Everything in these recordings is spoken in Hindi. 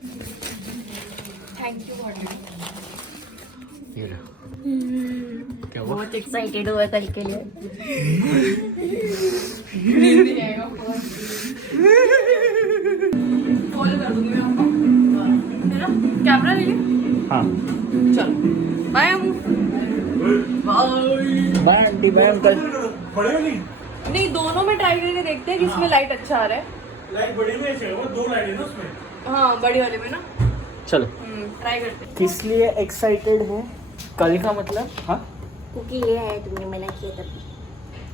थैंक यू ये लो। क्या हुआ? बहुत एक्साइटेड हुआ कल के लिए। कॉल कर दूंगी मैं आपको, है ना? कैमरा ले लिया? हाँ। चलो bye Ammu. Bye aunty, bye uncle. नहीं, दोनों में ट्राई करके देखते हैं किसमें लाइट अच्छा आ रहा है। लाइट बड़ी में से वो 2 लाइट है ना उसमें। हाँ, बड़ी वाले में ना। चलो। ट्राई करते हैं। किस लिए एक्साइटेड है? कल का मतलब? हाँ, क्योंकि ये है, तुमने मना किया तभी।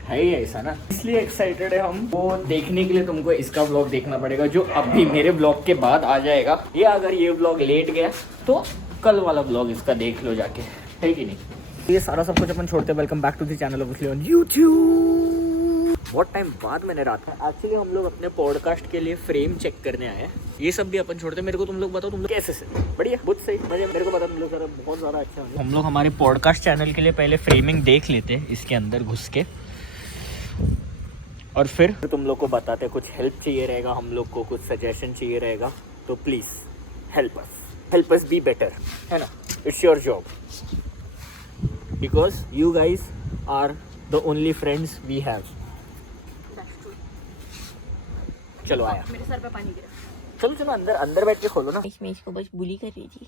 है ही ऐसा ना, इसलिए एक्साइटेड है हम। वो देखने के लिए तुमको इसका व्लॉग देखना पड़ेगा जो अभी मेरे व्लॉग के बाद आ जाएगा, या अगर ये व्लॉग लेट गया तो कल वाला व्लॉग इसका देख लो जाके, है कि नहीं? ये सारा सब कुछ अपन छोड़ते हैं। Welcome back to the channel obviously on YouTube. बहुत टाइम बाद मैंने रात में एक्चुअली हम लोग अपने पॉडकास्ट के लिए फ्रेम चेक करने आए हैं। ये सब भी अपन छोड़ते हैं। मेरे को तुम लोग बताओ, तुम लोग कैसे से? बढ़िया, बहुत सही। मेरे को पता तुम लोग सारा बहुत ज़्यादा अच्छा है। हम लोग हमारे पॉडकास्ट चैनल के लिए पहले फ्रेमिंग देख लेते हैं इसके अंदर घुस के, और फिर तुम लोग को बताते। कुछ हेल्प चाहिए रहेगा हम लोग को, कुछ सजेशन चाहिए रहेगा, तो please help us be better, है ना? It's your job, because you guys are the only friends we have. चलो आया, मेरे सर पे पानी गिरा। चलो चलो अंदर बैठ के खोलो ना। मैं इसको बस बुली कर रही थी।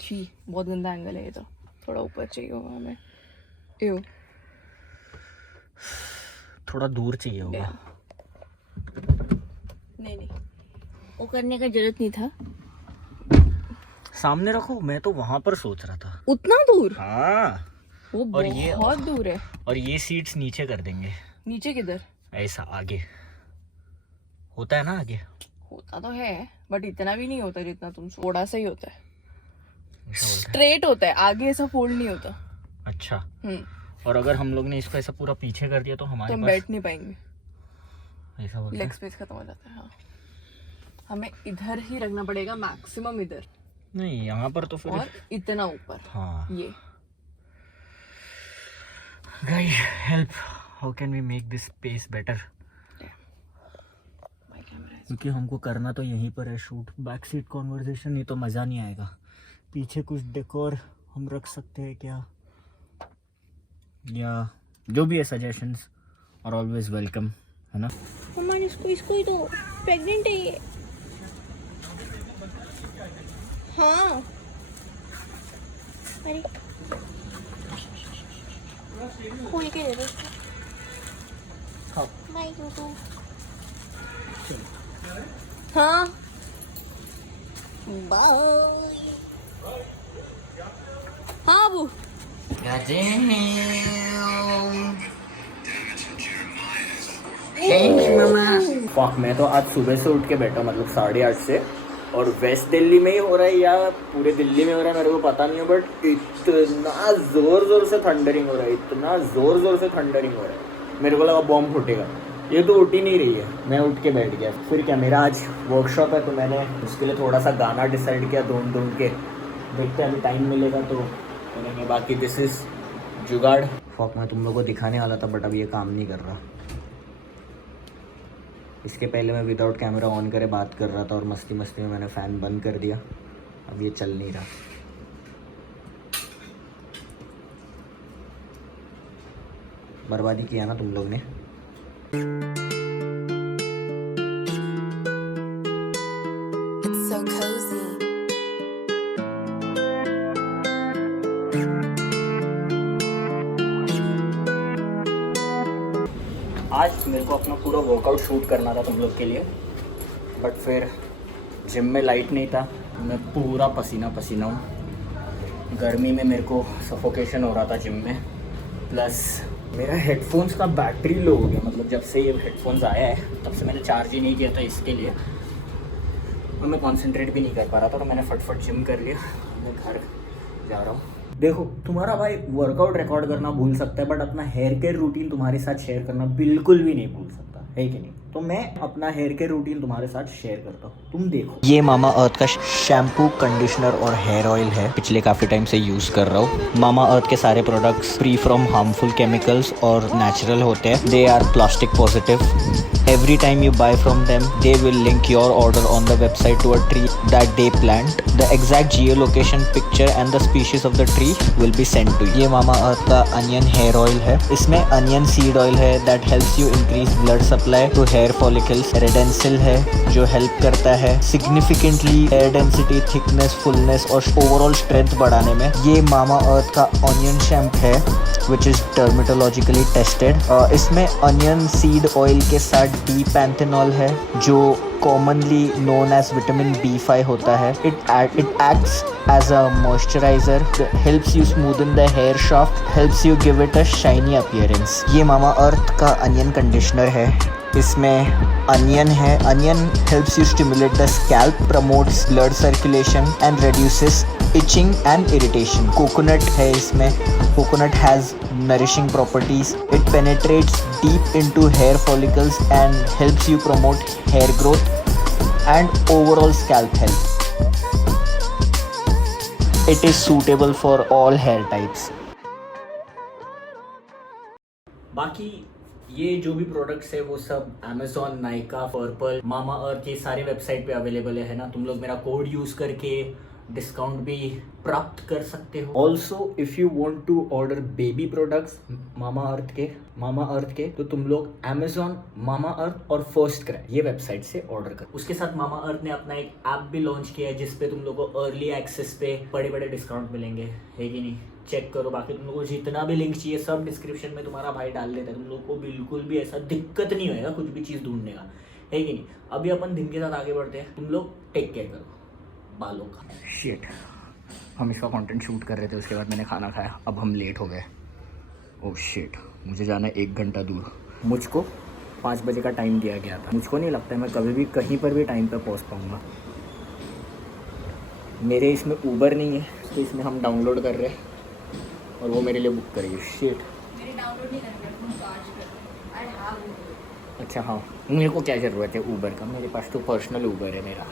छी, बहुत गंदा एंगल है ये तो। थोड़ा ऊपर चाहिए होगा हमें। एव, थोड़ा दूर चाहिए होगा। नहीं, वो करने का जरूरत नहीं था। सामने रखो, मैं तो वहां पर सोच रहा था। उतना दूर? हाँ, वो और ये बहुत दूर है। और ये सीट्स नीचे कर देंगे। नीचे किधर? ऐसा आगे होता है ना, आगे होता तो है, बट इतना भी नहीं होता जितना तुम। थोड़ा सा ही होता है, ऐसा बोलते स्ट्रेट होता है, आगे ऐसा फोल्ड नहीं होता। हैं। अच्छा, हम्म, और अगर हम लोग ने इसको ऐसा पूरा पीछे कर दिया तो तो हमारे हम पास बैठ नहीं पाएंगे। ऐसा बोलते लेग हैं। स्पेस खत्म हो जाता है। हाँ, हमें इधर ही रखना पड़ेगा, मैक्सिमम इधर, नहीं यहाँ पर तो फिर और इतना ऊपर। हाँ। ये guys help, how can we make this space better? क्योंकि हमको करना तो यहीं पर है शूट। बैक सीट कॉन्वर्सेशन, नहीं तो मज़ा नहीं आएगा। पीछे कुछ डेकोर हम रख सकते हैं क्या, या जो भी है सजेशंस और ऑलवेज वेलकम, है ना? मम्मा इसको ही तो, प्रेग्नेंट है ये। हाँ, अरे खोल के दे दो इसको। हाँ। नहीं तो हाँ, बाय। हाँ अबू, फक, मैं तो आज सुबह से उठ के बैठा, मतलब 8:30 से, और वेस्ट दिल्ली में ही हो रहा है या पूरे दिल्ली में हो रहा है मेरे को पता नहीं है, बट इतना ज़ोर से थंडरिंग हो रहा है, इतना ज़ोर से थंडरिंग हो रहा है, मेरे को लगा बॉम्ब फूटेगा। ये तो उठ ही नहीं रही है, मैं उठ के बैठ गया। फिर क्या, मेरा आज वर्कशॉप है तो मैंने उसके लिए थोड़ा सा गाना डिसाइड किया ढूंढ के। देखते हैं, अभी टाइम मिलेगा तो करेंगे। बाकी दिस इज़ जुगाड़। फक, मैं तुम लोगों को दिखाने वाला था बट अभी ये काम नहीं कर रहा। इसके पहले मैं विदाउट कैमरा ऑन करे बात कर रहा था और मस्ती में मैंने फ़ैन बंद कर दिया। अब ये चल नहीं रहा। बर्बादी किया ना तुम लोग ने। It's so cozy. आज मेरे को अपना पूरा वर्कआउट शूट करना था तुम लोग के लिए, बट फिर जिम में लाइट नहीं था, मैं पूरा पसीना हूँ। गर्मी में मेरे को सफोकेशन हो रहा था जिम में, प्लस मेरा हेडफोन्स का बैटरी लो हो गया। मतलब जब से ये हेडफोन्स आया है तब से मैंने चार्ज ही नहीं किया था इसके लिए, और मैं कंसंट्रेट भी नहीं कर पा रहा था, तो मैंने फटफट जिम कर लिया। मैं घर जा रहा हूँ। देखो, तुम्हारा भाई वर्कआउट रिकॉर्ड करना भूल सकता है, बट अपना हेयर केयर रूटीन तुम्हारे साथ शेयर करना बिल्कुल भी नहीं भूल सकता, है कि नहीं? तो मैं अपना हेयर केयर रूटीन तुम्हारे साथ शेयर करता हूँ, तुम देखो। ये मामा अर्थ का शैम्पू, कंडीशनर और हेयर ऑयल है। पिछले काफ़ी टाइम से यूज़ कर रहा हूँ। मामा अर्थ के सारे products free from harmful chemicals और नेचुरल होते हैं। They are plastic positive. Every time you buy from them, they will link your order on the website to a tree that they plant. The exact geolocation, picture and the species of the tree will be sent to you. ये मामा अर्थ का अनियन हेयर ऑयल है। इसमें अनियन सीड ऑयल है that helps you increase blood supply to hair follicles. रेडेंसिल है जो हेल्प करता है significantly hair density, thickness, fullness और overall strength बढ़ाने में। ये मामा अर्थ का अनियन शैम्पू है which is dermatologically tested. इसमें अनियन सीड ऑयल के साथ डी पैंथेनॉल है जो commonly known as vitamin B5 होता है. It acts as a moisturizer, helps you smoothen the hair shaft, helps you give it a shiny appearance. ये मामा अर्थ का अनियन कंडीशनर है. इसमें अनियन है. Onion helps you stimulate the scalp, promotes blood circulation and reduces itching and irritation. Coconut है इसमें. Coconut has nourishing properties. It penetrates deep into hair follicles and helps you promote hair growth and overall scalp health. It is suitable for all hair types. बाकी ये जो भी प्रोडक्ट्स है वो सब Amazon, नाइका, पर्पल, मामा अर्थ ये सारे वेबसाइट पे अवेलेबल है ना. तुम लोग मेरा कोड यूज़ करके डिस्काउंट भी प्राप्त कर सकते हो. Also if you want to order baby products Mamaearth के तो तुम लोग Amazon, मामा अर्थ और फर्स्ट क्राई ये वेबसाइट से ऑर्डर कर. उसके साथ मामा अर्थ ने अपना एक ऐप भी लॉन्च किया है जिसपे तुम लोगों को अर्ली एक्सेस पे बड़े बड़े डिस्काउंट मिलेंगे, है कि नहीं? चेक करो. बाकी तुम लोगों को जितना भी लिंक चाहिए सब डिस्क्रिप्शन में तुम्हारा भाई डाल देता है. तुम लोग को बिल्कुल भी ऐसा दिक्कत नहीं होएगा कुछ भी चीज़ ढूंढने का, है कि नहीं? अभी अपन दिन के साथ आगे बढ़ते हैं. तुम लोग टेक केयर करो बालों का. शिट, हम इसका कंटेंट शूट कर रहे थे, उसके बाद मैंने खाना खाया, अब हम लेट हो गए. ओह शिट, मुझे जाना है 1 घंटा दूर. मुझको 5 बजे का टाइम दिया गया था. मुझको नहीं लगता है मैं कभी भी कहीं पर भी टाइम पर पहुंच पाऊँगा. मेरे इसमें ऊबर नहीं है तो इसमें हम डाउनलोड कर रहे हैं और वो मेरे लिए बुक करेगी. शिट, अच्छा हाँ, मेरे को क्या ज़रूरत है ऊबर का? मेरे पास तो पर्सनल ऊबर है मेरा.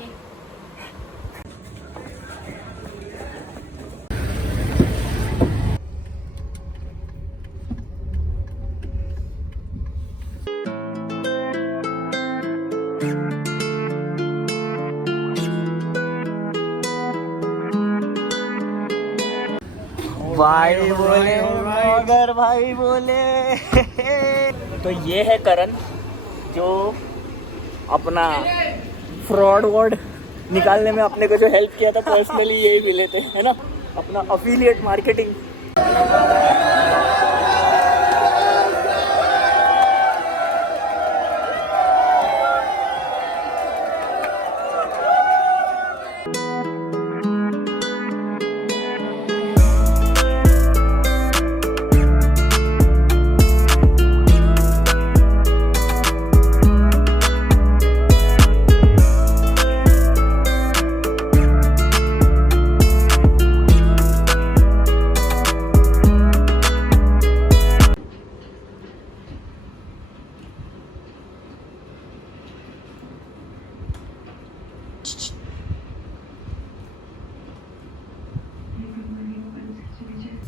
भाई बोले मगर भाई बोले. तो ये है करण जो अपना फ्रॉड वर्ड निकालने में अपने को जो हेल्प किया था पर्सनली, यही मिले थे, है ना? अपना अफिलिएट मार्केटिंग.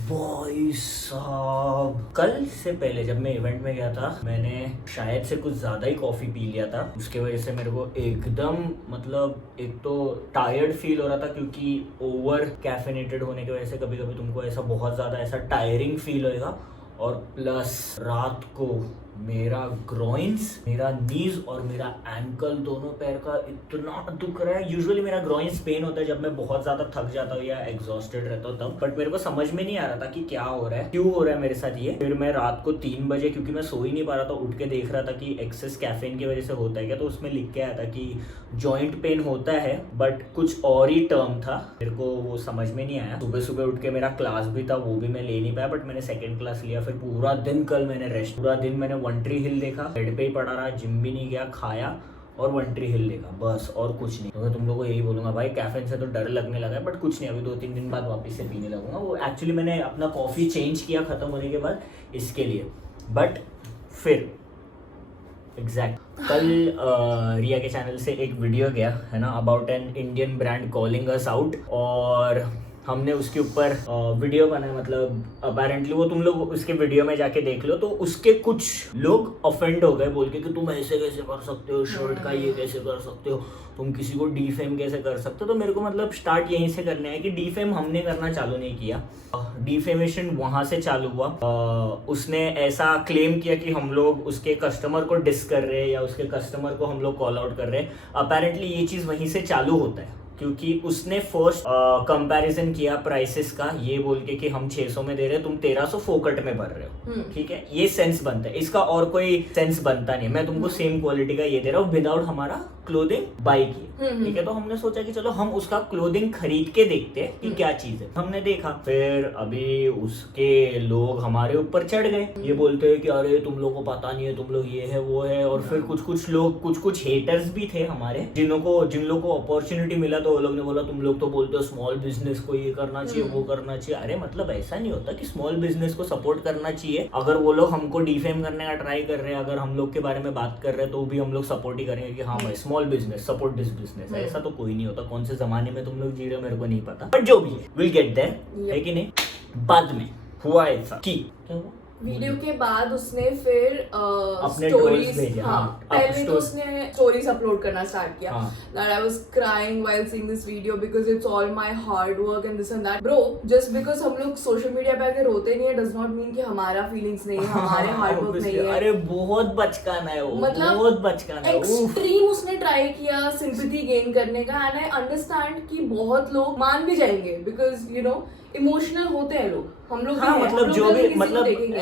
भाई साहब, कल से पहले जब मैं इवेंट में गया था मैंने शायद से कुछ ज़्यादा ही कॉफ़ी पी लिया था. उसके वजह से मेरे को एकदम मतलब एक तो टायर्ड फील हो रहा था क्योंकि ओवर कैफेनेटेड होने की वजह से कभी कभी तुमको ऐसा बहुत ज़्यादा ऐसा टायरिंग फील होएगा. और प्लस रात को मेरा ग्रोइंस, मेरा नीज और मेरा एंकल दोनों पैर का इतना दुख रहा है. यूजुअली मेरा ग्रोइंस पेन होता है जब मैं बहुत ज़्यादा थक जाता हूँ या एग्जॉस्टेड रहता हूँ तब. बट मेरे को समझ में नहीं आ रहा था कि क्या हो रहा है, क्यों हो रहा है मेरे साथ ये. फिर मैं रात को 3 बजे, क्योंकि मैं सो ही नहीं पा रहा था, उठ के देख रहा था कि एक्सेस कैफीन की वजह से होता है क्या. तो उसमें लिख के आया था कि जॉइंट पेन होता है बट कुछ और ही टर्म था. मेरे को वो समझ में नहीं आया. सुबह सुबह उठ के मेरा क्लास भी था, वो भी मैं ले नहीं पाया. बट मैंने सेकेंड क्लास लिया. फिर पूरा दिन कल मैंने रेस्ट, पूरा दिन मैंने वन ट्री हिल देखा, बेड पे ही पड़ा रहा, जिम भी नहीं गया, खाया और वन ट्री हिल देखा, बस और कुछ नहीं. तो मैं तुम लोगों को यही बोलूंगा भाई, कैफीन से तो डर लगने लगा है बट कुछ नहीं, अभी 2-3 दिन बाद वापस से पीने लगूंगा. वो एक्चुअली मैंने अपना कॉफ़ी चेंज किया ख़त्म होने के बाद इसके लिए. बट फिर एग्जैक्ट कल रिया के चैनल से एक वीडियो गया है ना about an Indian brand calling us out, और हमने उसके ऊपर वीडियो बनाया। मतलब अपेरेंटली वो तुम लोग उसके वीडियो में जाके देख लो, तो उसके कुछ लोग ऑफेंड हो गए बोल के कि तुम ऐसे कैसे कर सकते हो, शर्ट का ये कैसे कर सकते हो, तुम किसी को डीफेम कैसे कर सकते हो। तो मेरे को मतलब स्टार्ट यहीं से करना है कि डीफेम हमने करना चालू नहीं किया, डीफेमेशन वहां से चालू हुआ। उसने ऐसा क्लेम किया कि हम लोग उसके कस्टमर को डिस कर रहे हैं या उसके कस्टमर को हम लोग कॉल आउट कर रहे हैं। अपेरेंटली ये चीज वहीं से चालू होता है, क्योंकि उसने फर्स्ट कंपैरिजन किया प्राइसेस का, ये बोल के कि हम 600 में दे रहे हैं, तुम 1300 फोकट में भर रहे हो। ठीक है, ये सेंस बनता है, इसका और कोई सेंस बनता नहीं। मैं तुमको सेम क्वालिटी का ये दे रहा हूँ विदाउट हमारा क्लोथिंग बाई की। ठीक है, तो हमने सोचा कि चलो हम उसका क्लोथिंग खरीद के देखते हैं कि क्या चीज है। हमने देखा, फिर अभी उसके लोग हमारे ऊपर चढ़ गए, ये बोलते हैं कि अरे तुम लोग को पता नहीं है, तुम लोग ये है वो है। और फिर कुछ लोग कुछ हेटर्स भी थे हमारे, जिन लोग को अपॉर्चुनिटी मिला तो वो लोग ने बोला तुम लोग तो बोलते हो स्मॉल बिजनेस को ये करना चाहिए वो करना चाहिए। अरे मतलब ऐसा नहीं होता कि स्मॉल बिजनेस को सपोर्ट करना चाहिए। अगर वो लोग हमको डिफेम करने का ट्राई कर रहे हैं, अगर हम लोग के बारे में बात कर रहे हैं, तो भी हम लोग सपोर्ट ही करेंगे कि हाँ भाई small business support this business. ऐसा तो कोई नहीं होता, कौन से जमाने में तुम लोग जी रहे हो मेरे को नहीं पता, बट जो भी है विल गेट देयर, है कि नहीं। बाद में हुआ ऐसा कि क्या हुआ, वीडियो के बाद उसने फिर अपने स्टोरीज ट्रोल्स भेजे। पहले तो उसने स्टोरीज अपलोड करना स्टार्ट किया हाँ। that I was crying while seeing this video because it's all my hard work and this and that. Bro, just because हम लोग सोशल मीडिया पे आके रोते नहीं है does not mean कि हमारा फीलिंग्स नहीं है, हमारे हार्ड वर्क नहीं है। अरे बहुत बचकाना है वो, मतलब बहुत बचकाना है। एक्सट्रीम उसने ट्राई किया सिंपैथी गेन करने का, एंड आई अंडरस्टैंड कि बहुत लोग मान भी जाएंगे बिकॉज यू नो इमोशनल होते हैं लोग, हम लोग हाँ, भी हैं, मतलब हम जो लोग भी किसी को मतलब देखेंगे।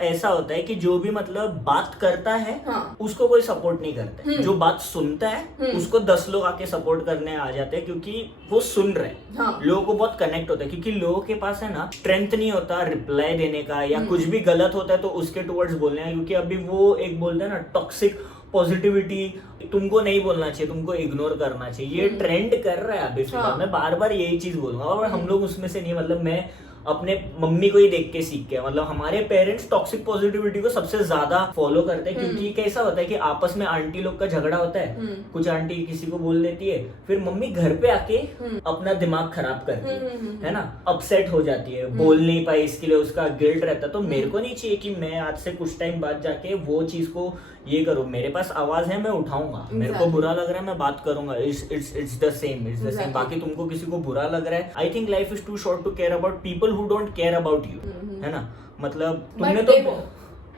ऐसा होता है कि जो भी मतलब बात करता है हाँ। उसको कोई सपोर्ट नहीं करता, जो बात सुनता है उसको 10 लोग आके सपोर्ट करने आ जाते हैं, क्योंकि वो सुन रहे हैं। हाँ। लोगों को बहुत कनेक्ट होता है, क्योंकि लोगों के पास है ना स्ट्रेंथ नहीं होता रिप्लाई देने का, या कुछ भी गलत होता है तो उसके टुवर्ड्स बोलने का। क्योंकि अभी वो एक बोलते हैं ना टॉक्सिक पॉजिटिविटी, तुमको नहीं बोलना चाहिए, तुमको इग्नोर करना चाहिए, ये ट्रेंड कर रहा है अभी फिलहाल। हाँ। मैं बार बार यही चीज बोलूंगा, और हम लोग उसमें से नहीं, मतलब मैं अपने मम्मी को ही देख के सीख के, मतलब हमारे पेरेंट्स टॉक्सिक पॉजिटिविटी को सबसे ज्यादा फॉलो करते हैं। क्योंकि कैसा होता है कि आपस में आंटी लोग का झगड़ा होता है, कुछ आंटी किसी को बोल देती है, फिर मम्मी घर पे आके अपना दिमाग खराब करती है ना, अपसेट हो जाती है, बोल नहीं पाई, इसके लिए उसका गिल्ट रहता है। तो मेरे को नहीं चाहिए कि मैं आज से कुछ टाइम बाद जाके वो चीज को ये करूँ। मेरे पास आवाज है, मैं उठाऊंगा, मेरे को बुरा लग रहा है मैं बात करूंगा, इट्स द सेम। बाकी तुमको किसी को बुरा लग रहा है, I think life is too short to care about people who don't care about you, है ना। मतलब तुमने तो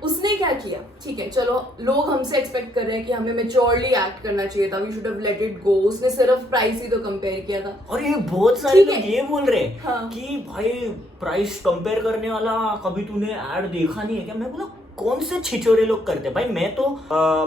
उसने क्या किया, ठीक है चलो लोग हमसे एक्सपेक्ट कर रहे हैं कि हमें मैच्योरली एक्ट करना चाहिए था, we should have let it go. उसने सिर्फ प्राइस ही तो कंपेयर किया था, और ये बहुत सारे ठीक लोग है। ये बोल रहे हैं हाँ। कि भाई प्राइस कंपेयर करने वाला कभी तूने ऐड देखा नहीं है क्या। मैं बोला कौन से छिचोरे लोग करते हैं भाई, मैं तो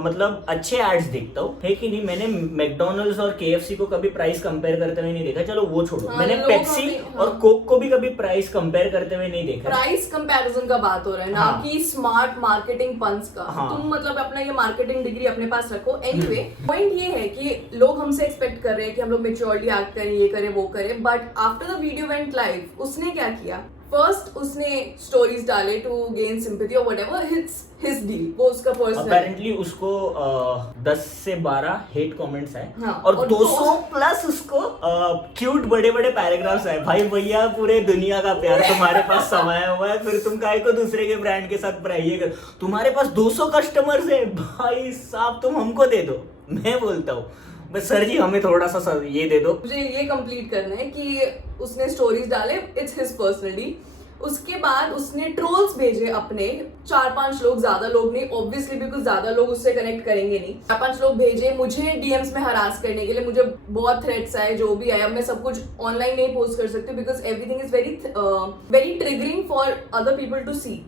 मतलब अच्छे एड्स देखता हूँ, है कि नहीं। मैंने मैकडोनल्ड्स और KFC को कभी प्राइस कंपेयर करते हुए नहीं देखा, चलो वो छोड़ो। हाँ, मैंने लोग पेप्सी अभी, हाँ। और कोक को भी कभी प्राइस कंपेयर करते हुए नहीं देखा। प्राइस कंपैरिजन का बात हो रहा है ना, हाँ। कि स्मार्ट मार्केटिंग पंच का। हाँ। तुम मतलब अपना ये मार्केटिंग डिग्री अपने पास रखो। एनीवे पॉइंट ये है कि लोग हमसे एक्सपेक्ट कर रहे हैं कि हम लोग मैच्योरली एक्ट करें, ये करें वो करें, but after the video went live उसने क्या किया, फर्स्ट उसने स्टोरीज डाले टू गेन सिंपैथी और व्हाटएवर हिज डील, वो उसका पर्सनल। अपेरेंटली उसको 10 से 12 हेट कमेंट्स आए, हाँ, और और 200 प्लस उसको क्यूट बड़े बड़े पैराग्राफ्स आए। भाई भैया पूरे दुनिया का प्यार तुम्हारे पास समाया हुआ है, फिर तुम काहे को दूसरे के ब्रांड के साथ प्राइए कर। तुम्हारे पास 200 कस्टमर्स है भाई साहब, तुम हमको दे दो। मैं बोलता हूँ बस सर जी हमें थोड़ा सा सर ये दे दो। मुझे ये कंप्लीट करना है कि उसने स्टोरीज डाले, इट्स हिज पर्सनली। उसके बाद उसने ट्रोल्स भेजे अपने 4-5 लोग, ज्यादा लोग नहीं ऑब्वियसली, बिकॉज ज्यादा लोग उससे कनेक्ट करेंगे नहीं। 4-5 लोग भेजे मुझे डीएम्स में हरास करने के लिए। मुझे बहुत थ्रेट्स आए, जो भी आया। मैं सब कुछ ऑनलाइन नहीं पोस्ट कर सकती because everything is very triggering for other people to see,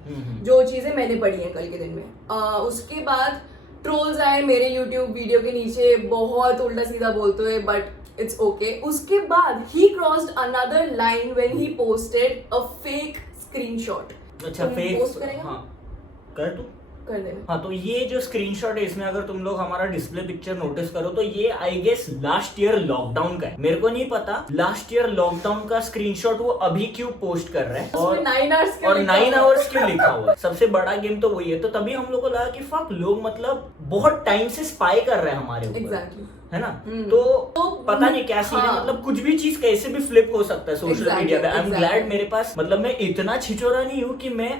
जो चीजें मैंने पढ़ी हैं कल के दिन में। उसके बाद ट्रोल्स आए मेरे यूट्यूब वीडियो के नीचे, बहुत उल्टा सीधा बोलते हुए, बट इट्स ओके। उसके बाद he crossed another line when he posted a fake screenshot. अच्छा फेक, पोस्ट करेगा? हाँ कर तू कर देना। हाँ, तो ये जो स्क्रीनशॉट है इसमें अगर तुम लोग हमारा डिस्प्ले पिक्चर नोटिस करो तो ये I guess last year lockdown का है। मेरे को नहीं पता लास्ट ईयर लॉकडाउन का स्क्रीनशॉट वो अभी क्यों पोस्ट कर रहे हैं और 9 आवर्स और 9 आवर्स क्यों लिखा हुआ है। सबसे बड़ा गेम तो वही है। तो तभी हम लोग को लगा कि फक, लोग मतलब बहुत टाइम से स्पाई कर रहे हैं हमारे ऊपर। एग्जैक्टली है ना। तो पता नहीं क्या सीन है, हाँ। मतलब कुछ भी चीज कैसे भी फ्लिप हो सकता है सोशल Exactly, मीडिया पे। I am exactly. ग्लैड मेरे पास, मतलब मैं इतना छिचोरा नहीं हूँ कि मैं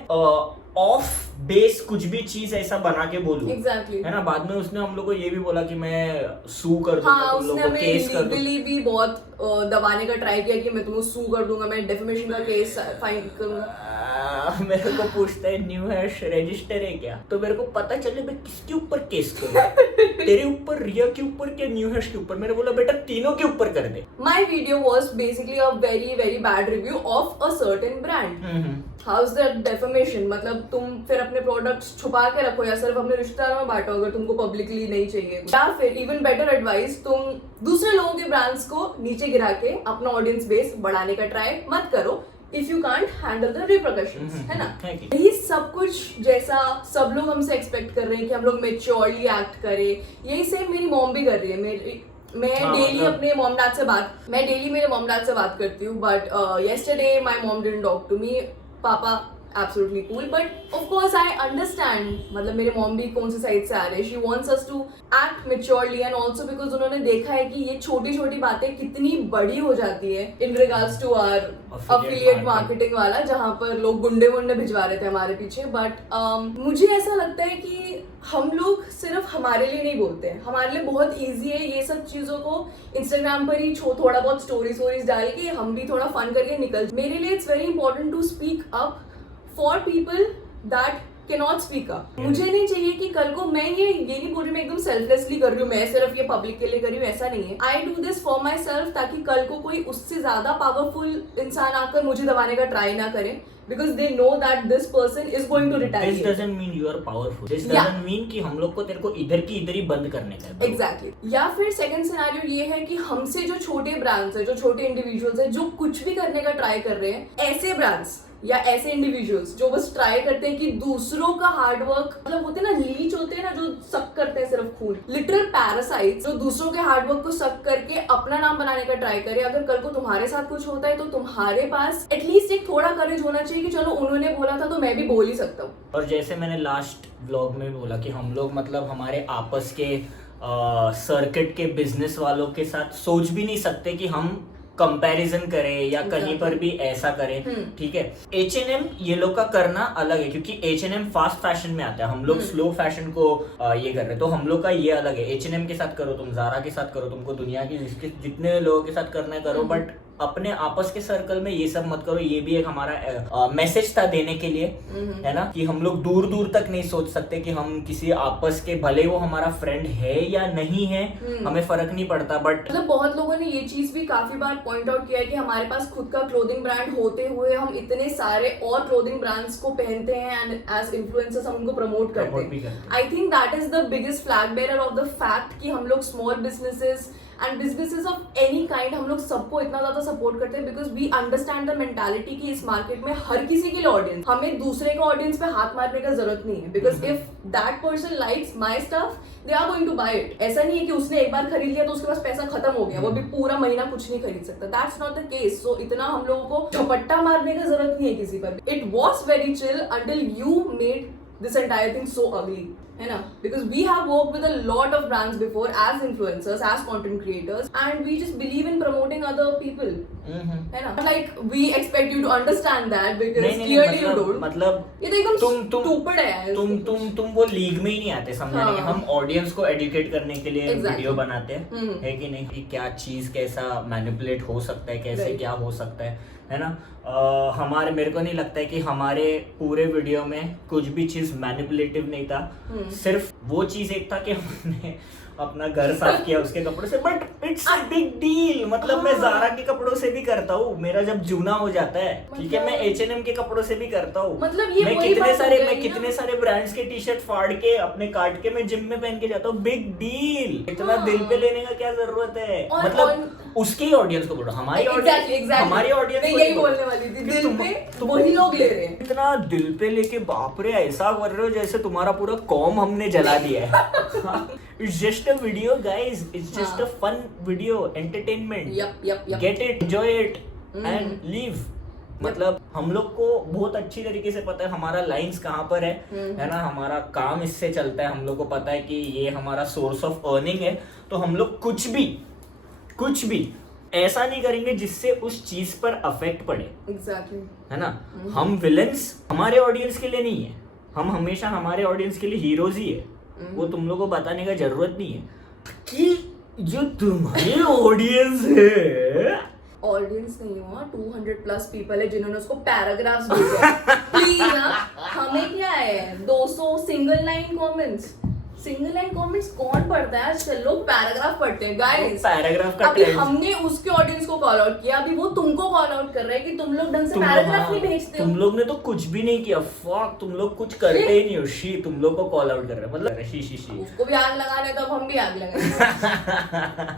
ऑफ बेस कुछ भी चीज ऐसा बना के बोलूं। एग्जैक्टली है ना। बाद में उसने हम लोग को ये भी बोला कि मैं सू कर दूंगा, हाँ, तुम लोग उसने को हमें केस कर दूंगा। लीगली भी बहुत दबाने का ट्राई किया कि मैं तुम्हें सू कर दूंगा, मैं डेफेमेशन का केस फाइल करूंगा। मेरे को पूछता है न्यू हैश रजिस्टर है क्या, तो मेरे को पता चले मैं किसके ऊपर केस करूं। तेरे ऊपर, रिया के ऊपर, क्या न्यू हैश के ऊपर? मैंने बोला बेटा तीनों के ऊपर कर दे। My video was basically a very very bad review of a certain brand. How is that defamation? मतलब तुम फिर अपने प्रोडक्ट्स छुपा के रखो या सिर्फ अपने रिश्तेदारों में बांटो अगर तुमको पब्लिकली नहीं चाहिए, या फिर इवन बेटर एडवाइस, तुम दूसरे लोगों के ब्रांड्स को नीचे गिरा के अपना ऑडियंस बेस बढ़ाने का ट्राई मत करो if you can't handle the repercussions, है ना। यही सब कुछ जैसा सब लोग हमसे एक्सपेक्ट कर रहे हैं कि हम लोग मेच्योरली एक्ट करें, यही सेम मेरी मॉम भी कर रही है। मैं डेली अपने मॉम डैड से मेरे मॉम डैड से बात करती हूँ, but yesterday my mom didn't talk to me. पापा absolutely cool, but of course I understand, मतलब मेरे मॉम भी कौन सी साइड से आ रहे हैं, she wants us to act maturely and also because उन्होंने देखा है कि ये छोटी छोटी बातें कितनी बड़ी हो जाती है in regards to our affiliate marketing वाला, जहाँ पर लोग गुंडे भिजवा रहे थे हमारे पीछे। बट मुझे ऐसा लगता है कि हम लोग सिर्फ हमारे लिए नहीं बोलते हैं, हमारे लिए बहुत ईजी है ये सब चीजों को इंस्टाग्राम पर ही थोड़ा बहुत स्टोरीज डाल के हम भी थोड़ा फन करके निकल। मेरे लिए it's very important to speak up for people that can not speak up. मुझे नहीं चाहिए कि कल को मैं ये नहीं बोल रही मैं एकदम सेल्फलेसली कर रही हूँ, मैं सिर्फ ये पब्लिक के लिए कर रही हूँ, ऐसा नहीं है। I do this for my self, ताकि कल को कोई उससे ज्यादा पावरफुल इंसान आकर मुझे दबाने का ट्राई ना करे, because they know that this person is going to retaliate. This doesn't mean you are powerful. This doesn't mean कि हम लोग को तेरे को इधर की इधर ही बंद करने का है। Exactly. या फिर सेकंड सिनेरियो ये है कि हमसे जो छोटे ब्रांड्स है, जो छोटे इंडिविजुअल्स है, जो कुछ भी करने का ट्राई कर रहे हैं, ऐसे ब्रांड्स या ऐसे इंडिविजुअल्स जो बस ट्राई करते हैं कि दूसरों का हार्डवर्क, मतलब होते हैं ना लीच होते हैं ना जो सक करते हैं सिर्फ खून, लिटरल पैरासाइट्स जो दूसरों के हार्डवर्क को सक करके अपना नाम बनाने का ट्राई करे। अगर कल को तुम्हारे साथ कुछ होता है तो तुम्हारे पास एटलीस्ट एक थोड़ा करेज होना चाहिए कि चलो उन्होंने बोला था तो मैं भी बोल ही सकता हूँ। और जैसे मैंने लास्ट व्लॉग में बोला कि हम लोग मतलब हमारे आपस के सर्किट के बिजनेस वालों के साथ सोच भी नहीं सकते कि हम कंपैरिजन करें या कहीं पर भी ऐसा करें। ठीक है, H&M ये लोग का करना अलग है क्योंकि H&M फास्ट फैशन में आता है, हम लोग स्लो फैशन को ये कर रहे हैं, तो हम लोग का ये अलग है। H&M के साथ करो, तुम Zara के साथ करो, तुमको दुनिया की जितने लोगों के साथ करना है करो, बट अपने आपस के सर्कल में ये सब मत करो। ये भी एक हमारा मैसेज था देने के लिए, है ना, कि हम लोग दूर दूर तक नहीं सोच सकते कि हम किसी आपस के, भले वो हमारा फ्रेंड है या नहीं है, हमें फर्क नहीं पड़ता, बट मतलब बहुत लोगों ने ये चीज भी काफी बार पॉइंट आउट किया है कि हमारे पास खुद का क्लोथिंग ब्रांड होते हुए हम इतने सारे और क्लोथिंग ब्रांड्स को पहनते हैं एंड एज इन्फ्लुएंसर्स हम उनको प्रमोट करते हैं। I think that is the biggest flag bearer of the fact कि हम लोग small businesses and businesses of any kind हम लोग सबको इतना ज्यादा सपोर्ट करते हैं because we understand the mentality कि इस मार्केट में हर किसी के लिए ऑडियंस, हमें दूसरे के ऑडियंस पे हाथ मारने का जरूरत नहीं है, because if that person likes my stuff they are going to buy it. ऐसा नहीं है कि उसने एक बार खरीद लिया तो उसके पास पैसा खत्म हो गया, वो भी पूरा महीना कुछ नहीं खरीद सकता। That's not the case. So इतना हम लोगों को झपट्टा मारने का जरूरत नहीं है किसी पर। It was very chill until you made this entire thing so ugly, है ना, because we have worked with a lot of brands before as influencers, as content creators, and we just believe in promoting other people, है ना, like we expect you to understand that because clearly you don't, मतलब ये तो एकदम stupid है। तुम वो लीग में ही नहीं आते समझाने के। हम ऑडियंस को एडुकेट करने के लिए वीडियो बनाते हैं, है कि नहीं, कि क्या चीज कैसा मैनिपुलेट हो सकता है, कैसे क्या हो सकता है ना। हमारे, मेरे को नहीं लगता है कि हमारे पूरे वीडियो में कुछ भी चीज मैनिपुलेटिव नहीं था। सिर्फ वो चीज एक था कि हमने अपना घर साफ किया उसके कपड़ों से, but it's a big deal. मतलब मैं ज़ारा के कपड़ों से भी करता हूँ, मेरा जब जूना हो जाता है, ठीक है, मैं H&M के कपड़ों से भी करता हूँ। मतलब ये मैं वही बात हो गई ना। कितने सारे ब्रांड्स के टी शर्ट फाड़ के अपने काट के मैं जिम में पहन के जाता हूँ। Big deal. इतना हाँ। दिल पे लेने का क्या जरूरत है? और- मतलब उसकी ऑडियंस को बोलो, हमारी Exactly. हमारी ऑडियंस मैं यही बोलने वाली थी, दिल पे वही लोग ले रहे हैं। इतना दिल पे लेके बाप रे ऐसा कर रहे हो जैसे तुम्हारा पूरा कॉम हमने जला दिया है। It's just a video guys, it's just a fun video, entertainment. Yup get it, enjoy it and leave. मतलब हम लोग को बहुत अच्छी तरीके से पता है हमारा लाइंस कहाँ पर है ना, हमारा काम इससे चलता है, हम लोग को पता है कि ये हमारा सोर्स ऑफ अर्निंग है। तो हम लोग कुछ भी ऐसा नहीं करेंगे जिससे उस चीज पर अफेक्ट पड़े। एग्जैक्टली। है ना, हम विलन्स हमारे ऑडियंस के लिए नहीं है, हम हमेशा हमारे ऑडियंस के लिए हीरोज ही है। वो तुम लोग को बताने का जरूरत नहीं है कि जो तुम्हारी ऑडियंस है, ऑडियंस नहीं हुआ, 200+ पीपल है जिन्होंने उसको पैराग्राफ्स भेजे। प्लीज हमें क्या है, 200 सिंगल लाइन कमेंट्स कौन पढ़ता है आजकल? लोग पैराग्राफ पढ़ते हैं गाइस। पैराग्राफ का अभी ट्रेंड। हमने उसके ऑडियंस को कॉल आउट किया, अभी वो तुमको कॉल आउट कर रहा है कि तुम लोग ढंग से पैराग्राफ नहीं भेजते हो। तुम लोग ने तो कुछ भी नहीं किया, फक, तुम लोग कुछ करते ही नहीं हो। शी, तुम लोग को कॉल आउट कर रहे हैं, मतलब शी। उसको भी आग लगाने तो अब हम भी आग लगाएंगे।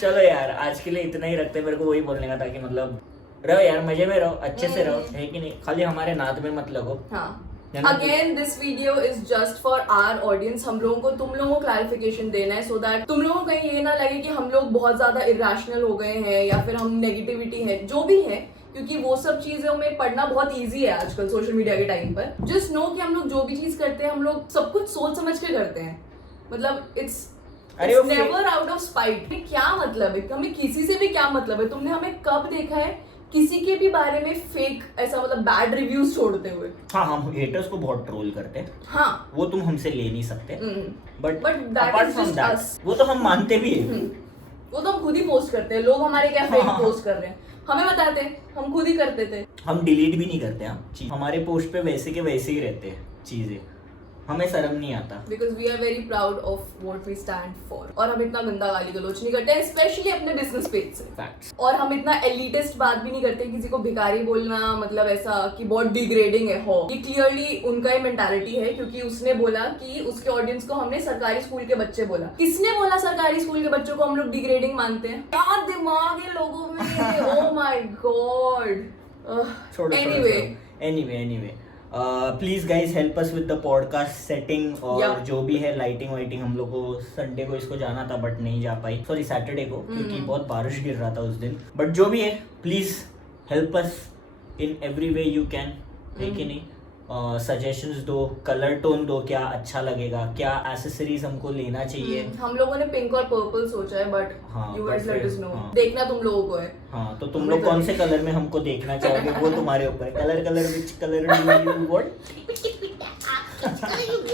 चलो यार, आज के लिए इतना ही रखते हैं। मेरे को वही बोलने का था कि मतलब रहो यार, मजे में रहो, अच्छे से रहो, है कि नहीं? खाली हमारे नाद में मत लगो। हाँ। है ना? Again this video is just for our audience. हम लोगों को तुम लोगों को क्लैरिफिकेशन देना है, सो दैट तुम लोगों को कहीं ये ना लगे कि हम लोग बहुत ज्यादा इरेशनल हो गए हैं या फिर हम नेगेटिविटी है, जो भी है, क्योंकि वो सब चीजों में पढ़ना बहुत इजी है आजकल सोशल मीडिया के टाइम पर। जस्ट नो कि हम लोग जो भी चीज करते हैं, हम लोग सब कुछ सोच समझ के करते हैं। मतलब it's never out of spite. क्या मतलब है, हमें किसी से भी क्या मतलब है? तुमने हमें कब देखा है किसी के भी बारे में फेक ऐसा मतलब बैड रिव्यूज छोड़ते हुए? हाँ, हम हेटर्स को बहुत ट्रोल करते हैं। हाँ, वो तुम हमसे ले नहीं सकते, but that is just us. वो तो हम मानते भी है। वो तो हम खुद ही पोस्ट करते हैं। लोग हमारे क्या फेक पोस्ट कर रहे हैं हमें बताते हैं, हम खुद ही करते थे। हम डिलीट भी नहीं करते, हम हमारे पोस्ट पे वैसे के वैसे ही रहते हैं चीजें, हमें शर्म नहीं आता। Because we are very proud of what we stand for. और हम इतना गंदा गाली गलोच नहीं करते हैं, स्पेशली अपने बिजनेस पेज से। Facts. और हम इतना एलिटिस्ट बात भी नहीं करते, किसी को भिखारी बोलना मतलब ऐसा कि बहुत डिग्रेडिंग है हो। ये क्लियरली उनका ही मेंटालिटी है, क्योंकि उसने बोला कि उसके ऑडियंस को हमने सरकारी स्कूल के बच्चे बोला। किसने बोला सरकारी स्कूल के बच्चों को हम लोग डिग्रेडिंग मानते हैं? क्या दिमाग है लोगों में। Oh my God. Anyway please guys help us with the podcast setting और Yeah. जो भी है लाइटिंग वाइटिंग। हम लोग को संडे को इसको जाना था बट नहीं जा पाई, सॉरी सैटरडे को, क्योंकि बहुत बारिश गिर रहा था उस दिन। बट जो भी है please help us in every way you can, है कि नहीं? सजेशंस दो, कलर टोन दो, क्या अच्छा लगेगा, क्या एसेसरीज हमको लेना चाहिए। हम लोगों ने पिंक और पर्पल सोचा है, बट हाँ, you guys but let us फिर- नो। हाँ। देखना तुम लोगों को है। हाँ, तो तुम लोग कौन से कलर में हमको देखना चाहोगे वो तुम्हारे ऊपर है। Colour which colour do you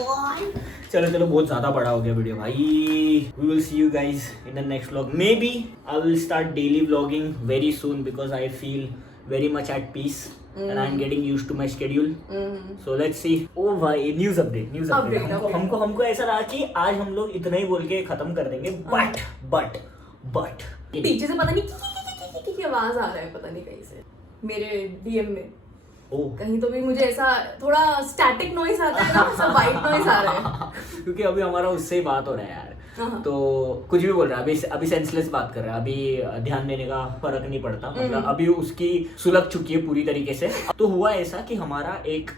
want? चलो बहुत ज्यादा बड़ा हो गया वीडियो भाई। We will see you guys in the next vlog. Maybe I will start daily vlogging very soon because I feel very much at peace and I'm getting used to my schedule. So let's see. Oh भाई, न्यूज अपडेट हमको ऐसा रहा कि आज हम लोग इतना ही बोल के खत्म कर देंगे, बट पीछे से पता नहीं की आवाज आ रहा है, पता नहीं कहीं से मेरे डीएम में। कहीं तो भी मुझे ऐसा थोड़ा स्टैटिक नॉइस आता है ना, ऐसा वाइट नॉइस आ रहा है। क्योंकि अभी हमारा उससे ही बात हो रहा है यार, हाँ। तो कुछ भी बोल रहा है अभी सेंसलेस बात कर रहा है, अभी ध्यान देने का फर्क नहीं पड़ता। मतलब अभी उसकी सुलग चुकी है पूरी तरीके से। तो हुआ ऐसा कि हमारा एक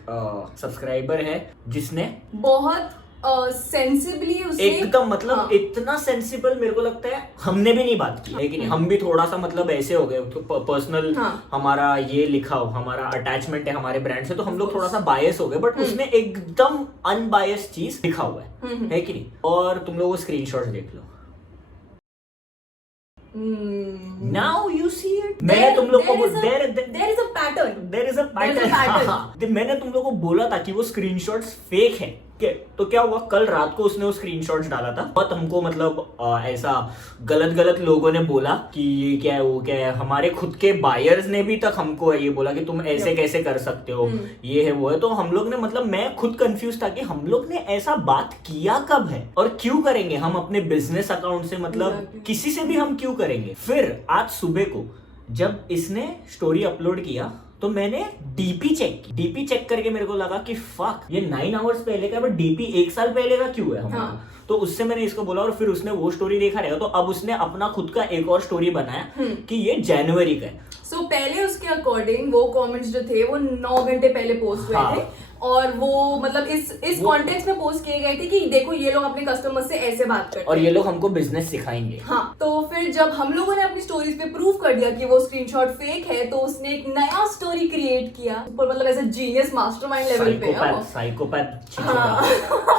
सब्सक्राइबर है जिसने बहुत सेंसिबली उसे एकदम मतलब हाँ। इतना सेंसिबल, मेरे को लगता है हमने भी नहीं बात की, लेकिन हम भी थोड़ा सा मतलब ऐसे हो गए तो पर्सनल हाँ। हमारा ये लिखा हो, हमारा अटैचमेंट है हमारे ब्रांड से, तो हम लोग थोड़ा सा बायस हो गए। बट उसने एकदम अनबायस चीज लिखा हुआ है कि नहीं? और तुम लोग वो स्क्रीनशॉट्स देख लो। Now you see it. मैंने तुम लोग को देयर इज अ पैटर्न। मैंने तुम लोग को बोला था कि वो स्क्रीनशॉट्स फेक है, तो क्या हुआ, कल रात को उसने वो स्क्रीनशॉट्स डाला था, बहुत हमको मतलब ऐसा गलत लोगों ने बोला कि ये क्या है वो क्या है, हमारे खुद के बायर्स ने भी तक हमको ये बोला कि तुम ऐसे कैसे कर सकते हो, ये है वो है। तो हम लोग ने मतलब मैं खुद कंफ्यूज था कि हम लोग ने ऐसा बात किया कब है और क्यों करेंगे हम अपने बिजनेस अकाउंट से, मतलब किसी से भी हम क्यों करेंगे। फिर आज सुबह को जब इसने स्टोरी अपलोड किया तो मैंने डीपी चेक की, डीपी चेक करके मेरे को लगा कि फक ये 9 आवर्स पहले का, बट डीपी 1 साल पहले का क्यों है हमारा। हाँ। तो उससे मैंने इसको बोला और फिर उसने वो स्टोरी देखा रहेगा, तो अब उसने अपना खुद का एक और स्टोरी बनाया कि ये जनवरी का है। सो पहले उसके अकॉर्डिंग वो कमेंट्स जो थे वो 9 घंटे पहले पोस्ट हुए थे और वो मतलब इस कॉन्टेक्स्ट में पोस्ट किए गए थे कि देखो ये लोग अपने कस्टमर से ऐसे बात करते हैं और ये लोग हमको बिजनेस सिखाएंगे। हाँ, तो फिर जब हम लोगों ने अपनी स्टोरीज पे प्रूव कर दिया कि वो स्क्रीनशॉट फेक है, तो उसने एक नया स्टोरी क्रिएट किया ऊपर, मतलब ऐसे जीनियस मास्टरमाइंड लेवल पे है वो।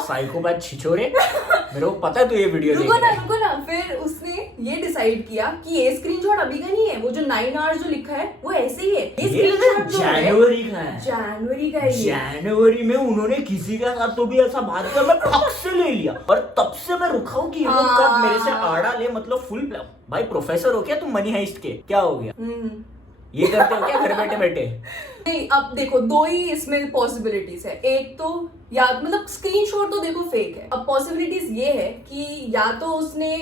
साइकोपैथ छिछोरे मेरे को पता है तू ये वीडियो देख रहा है। रुको ना, फिर उसने ये डिसाइड किया कि ये स्क्रीनशॉट अभी का नहीं है, वो जो 9 आवर्स जो लिखा है वो ऐसे ही है, ये स्क्रीनशॉट जनवरी का है, जनवरी का है। जनवरी में उन्होंने किसी का साथ तो भी ऐसा बात किया, मैं फक से ले लिया और तब से मैं रुका हूँ कि ये लोग कब मेरे से आड़ा ले, मतलब फुल भाई प्रोफेसर हो क्या तुम मनी हाइस्ट के, क्या हो गया ये करते हो क्या घर बैठे बैठे। नहीं, अब देखो दो ही इसमें पॉसिबिलिटीज है, एक तो या मतलब स्क्रीनशॉट तो देखो फेक है, अब पॉसिबिलिटीज ये है कि या तो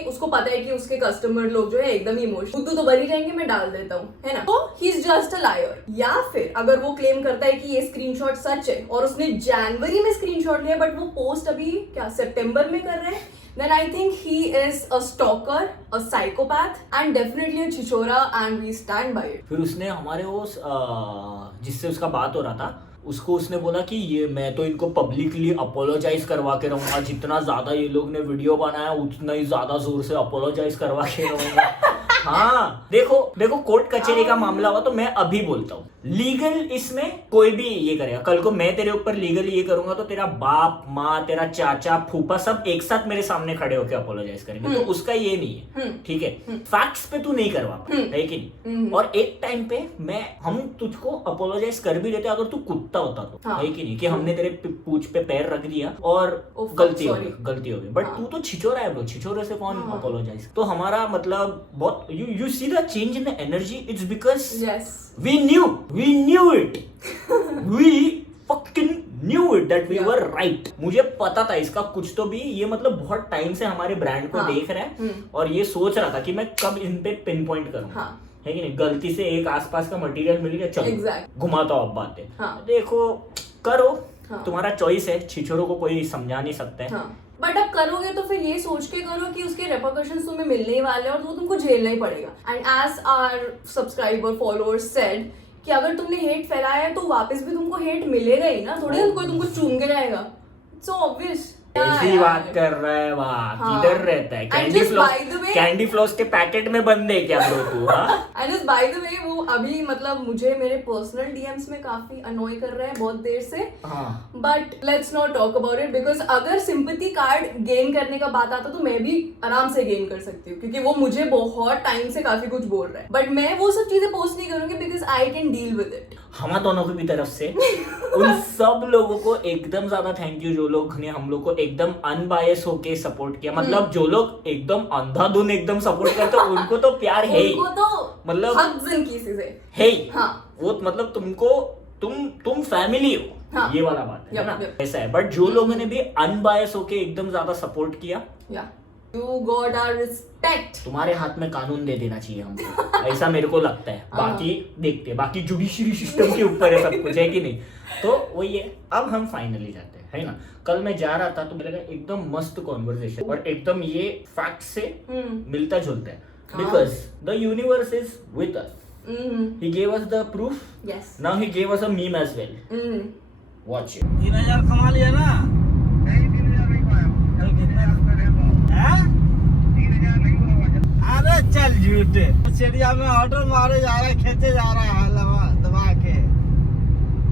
उसको पता है कि उसके कस्टमर लोग जो है एकदम इमोशनल तो बन ही जाएंगे, मैं डाल देता हूँ, है ना, तो he is just a liar. या फिर अगर वो क्लेम करता है कि ये स्क्रीनशॉट सच है और उसने जनवरी में स्क्रीनशॉट लिया बट वो पोस्ट अभी क्या सितंबर में कर रहे हैं, then I think he is a stalker, a psychopath, and definitely a छिछोरा, and we stand by it. फिर उसने हमारे वो जिससे उसका बात हो रहा था उसको उसने बोला कि ये मैं तो इनको पब्लिकली अपोलोजाइज करवा के रहूंगा, जितना ज्यादा ये लोग ने वीडियो बनाया उतना ही ज्यादा जोर से अपोलोजाइज करवा के रहूंगा। हाँ देखो कोर्ट कचहरी का मामला हुआ तो मैं अभी बोलता हूँ, लीगल इसमें कोई भी ये करेगा, कल को मैं तेरे ऊपर लीगली ये करूंगा तो तेरा बाप माँ तेरा चाचा फूफा सब एक साथ मेरे सामने खड़े होकर अपोलोजाइज करेंगे, तो उसका ये नहीं है, ठीक है, फैक्ट्स पे तू नहीं करवा है कि नहीं। और एक टाइम पे हम तुझको अपोलोजाइज कर भी देते अगर तू कुत्ता होता तो, है कि नहीं, कि हमने तेरे पूंछ पे पैर रख दिया और गलती हो गई, बट तू तो छिछोरा है ब्रो, छिछोरे से कौन अपोलोजाइज। तो हमारा मतलब बहुत you see the change in the energy, it's because yes we knew it we fucking knew it that we were right। मुझे पता था इसका कुछ तो भी, ये मतलब बहुत टाइम से हमारे ब्रांड को देख रहा है और ये सोच रहा था कि मैं कब इन पे पिन पॉइंट करूँ, है कि नहीं, गलती से एक आसपास का मटेरियल मिल गया, चलो घुमाता हूँ अब बातें, देखो करो, तुम्हारा चॉइस है, छिछोरों को कोई समझा नहीं सकता है। बट अब करोगे तो फिर ये सोच के करो कि उसके रेपरकशंस तुम्हें मिलने ही वाले हैं और वो तुमको झेलना ही पड़ेगा। And as our subscriber followers said कि अगर तुमने हेट फैलाया है तो वापस भी तुमको हेट मिलेगा ही ना, थोड़ी कोई तुमको चूम के जाएगा, सो ऑब्वियस। ऐसी बात कर रहा है वाह, किधर रहता है, कैंडी फ्लॉस के पैकेट में बंद है क्या ब्रो तू। And just by the way वो अभी मतलब मुझे मेरे पर्सनल डीएम्स में काफी अनॉय कर रहा है बहुत देर से, but let's not talk about it because अगर सिंपैथी कार्ड गेन करने का बात आता तो मैं भी आराम से गेन कर सकती हूँ, क्योंकि वो मुझे बहुत टाइम से काफी कुछ बोल रहा है, बट मैं वो सब चीजें पोस्ट नहीं करूंगी because I can deal with it. हम दोनों की भी तरफ से उन सब लोगों को एकदम ज्यादा थैंक यू जो लोग ने हम लोग को एकदम अनबायस होके सपोर्ट किया, मतलब जो लोग एकदम अंधाधुन एकदम सपोर्ट करते उनको तो प्यार है ही, उनको तो मतलब है ही, वो मतलब तुमको तुम फैमिली हो, ये वाला बात है ना, ऐसा है। बट जो लोगों ने भी अनबायस होके एकदम ज्यादा सपोर्ट किया, You got our respect। तुम्हारे हाथ में कानून दे देना चाहिए हमको, ऐसा मेरे को लगता है, बाकी देखते हैं, बाकी जुडिशरी सिस्टम के ऊपर है सब कुछ, है कि नहीं। तो वही है, अब हम फाइनली जाते हैं, है ना। कल मैं जा रहा था तो मेरे को एकदम मस्त कॉन्वर्सेशन और एकदम ये फैक्ट से मिलता जुलता है, because the universe is with us, he gave us the proof, now he gave us a meme as well, watch it. 3000 कमा लिया ना, अरे चल झूठे, चिड़िया में ऑर्डर मारे जा रहा है, खेचे जा रहा है,